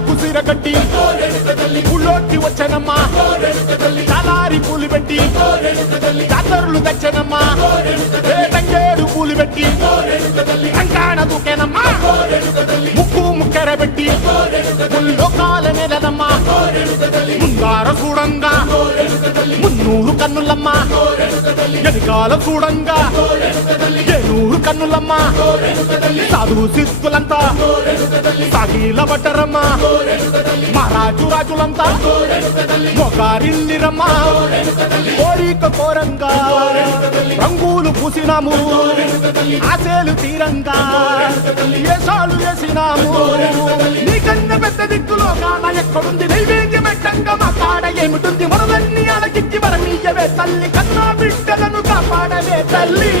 కుసిర కట్టి ఊళ్ళోకి వచ్చనమ్మా చాలారి పూలు పెట్టి జాతరులు తెచ్చనమ్మా తంగేడు పూలు పెట్టి కంకాణ దూకేనమ్మా ముక్కు ముక్కెర పెట్టి లోకాల నెలదమ్మా ముంగార చూడంగా మున్నూరు కన్నులమ్మా ఎనకాల చూడంగా ఏనూరు కన్నులమ్మా సాధు సిద్ధులంతా సాగిల పడ్డరమ్మా మహారాజు రాజులంతా మొగారిల్లిరమ్మా కోరిక కోరంగా రంగులు పూసినాము ఆశలు తీరంగా ఏసాలు వేసినాము నీకన్న పెద్ద దిక్కులో కాన ఎక్కడుంది నైవేద్యం ఎట్టంగా మా కాడ ఏమిటుంది మనలన్నీ అలకిచ్చి వరమీయవే తల్లి కన్నా బిడ్డలను కాపాడవే తల్లి